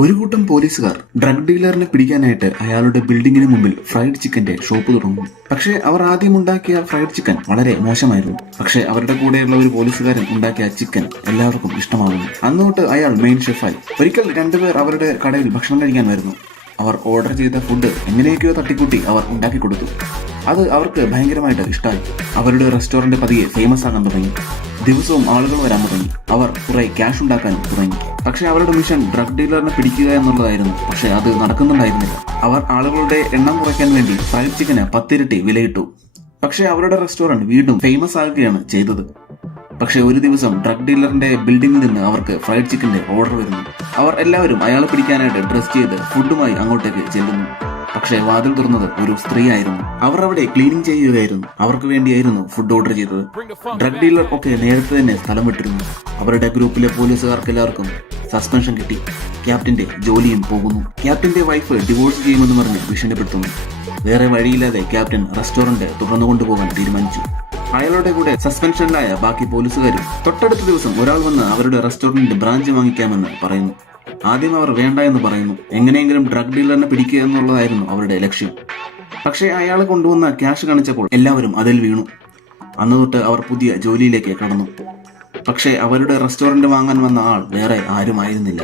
ഒരു കൂട്ടം പോലീസുകാർ ഡ്രഗ് ഡീലറിനെ പിടിക്കാനായിട്ട് അയാളുടെ ബിൽഡിങ്ങിന് മുമ്പിൽ ഫ്രൈഡ് ചിക്കന്റെ ഷോപ്പ് തുടങ്ങും. പക്ഷേ അവർ ആദ്യം ഉണ്ടാക്കിയ ഫ്രൈഡ് ചിക്കൻ വളരെ മോശമായിരുന്നു. പക്ഷേ അവരുടെ കൂടെയുള്ള ഒരു പോലീസുകാരൻ ഉണ്ടാക്കിയ ചിക്കൻ എല്ലാവർക്കും ഇഷ്ടമാകുന്നു. അന്ന് തൊട്ട് അയാൾ മെയിൻ ഷെഫായി. ഒരിക്കൽ രണ്ടുപേർ അവരുടെ കടയിൽ ഭക്ഷണം കഴിക്കാൻ വരുന്നു. അവർ ഓർഡർ ചെയ്ത ഫുഡ് എങ്ങനെയൊക്കെയോ തട്ടിക്കൂട്ടി അവർ ഉണ്ടാക്കി കൊടുത്തു. അത് അവർക്ക് ഭയങ്കരമായിട്ട് ഇഷ്ടമായി. അവരുടെ റെസ്റ്റോറന്റ് പതിയെ ഫേമസ് ആകാൻ തുടങ്ങി. ദിവസവും ആളുകൾ വരാൻ തുടങ്ങി. അവർ കുറെ ക്യാഷ് ഉണ്ടാക്കാനും തുടങ്ങി. പക്ഷെ അവരുടെ മിഷൻ ഡ്രഗ് ഡീലറിനെ പിടിക്കുക എന്നുള്ളതായിരുന്നു. പക്ഷെ അത് നടക്കുന്നുണ്ടായിരുന്നില്ല. അവർ ആളുകളുടെ എണ്ണം കുറയ്ക്കാൻ വേണ്ടി ഫ്രൈഡ് ചിക്കന് 10 ഇരട്ടി വിലയിട്ടു. പക്ഷെ അവരുടെ റെസ്റ്റോറന്റ് വീണ്ടും ഫേമസ് ആകുകയാണ് ചെയ്തത്. പക്ഷെ ഒരു ദിവസം ഡ്രഗ് ഡീലറിന്റെ ബിൽഡിംഗിൽ നിന്ന് അവർക്ക് ഫ്രൈഡ് ചിക്കന്റെ ഓർഡർ വരുന്നു. അവർ എല്ലാവരും അയാളെ പിടിക്കാനായിട്ട് ഡ്രസ് ചെയ്ത് ഫുഡുമായി അങ്ങോട്ടേക്ക് ചെല്ലുന്നു. പക്ഷേ വാതിൽ തുറന്നത് ഒരു സ്ത്രീ ആയിരുന്നു. അവർ അവിടെ ക്ലീനിങ് ചെയ്യുകയായിരുന്നു. അവർക്ക് വേണ്ടിയായിരുന്നു ഫുഡ് ഓർഡർ ചെയ്തത്. ഡ്രഗ് ഡീലർ ഒക്കെ നേരത്തെ തന്നെ സ്ഥലം വിട്ടിരുന്നു. അവരുടെ ഗ്രൂപ്പിലെ പോലീസുകാർക്ക് എല്ലാവർക്കും സസ്പെൻഷൻ കിട്ടി. ക്യാപ്റ്റന്റെ ജോലിയും പോകുന്നു. ക്യാപ്റ്റന്റെ വൈഫ് ഡിവോഴ്സ് ചെയ്യുമെന്ന് പറഞ്ഞ് ഭീഷണിപ്പെടുത്തുന്നു. വേറെ വഴിയില്ലാതെ ക്യാപ്റ്റൻ റെസ്റ്റോറന്റ് തുറന്നു കൊണ്ടുപോകാൻ തീരുമാനിച്ചു. അയാളുടെ കൂടെ സസ്പെൻഷനിലായ ബാക്കി പോലീസുകാരും തൊട്ടടുത്ത ദിവസം ഒരാൾ വന്ന് അവരുടെ റെസ്റ്റോറന്റിന്റെ ബ്രാഞ്ച് വാങ്ങിക്കാമെന്ന് പറയുന്നു. ആദ്യം അവർ വേണ്ട എന്ന് പറയുന്നു. എങ്ങനെയെങ്കിലും ഡ്രഗ് ഡീലറിനെ പിടിക്കുക എന്നുള്ളതായിരുന്നു അവരുടെ ലക്ഷ്യം. പക്ഷേ അയാളെ കൊണ്ടുവന്ന ക്യാഷ് കാണിച്ചപ്പോൾ എല്ലാവരും അതിൽ വീണു. അന്ന് തൊട്ട് അവർ പുതിയ ജോലിയിലേക്ക് കടന്നു. പക്ഷേ അവരുടെ റെസ്റ്റോറന്റ് വാങ്ങാൻ വന്ന ആൾ വേറെ ആരുമായിരുന്നില്ല.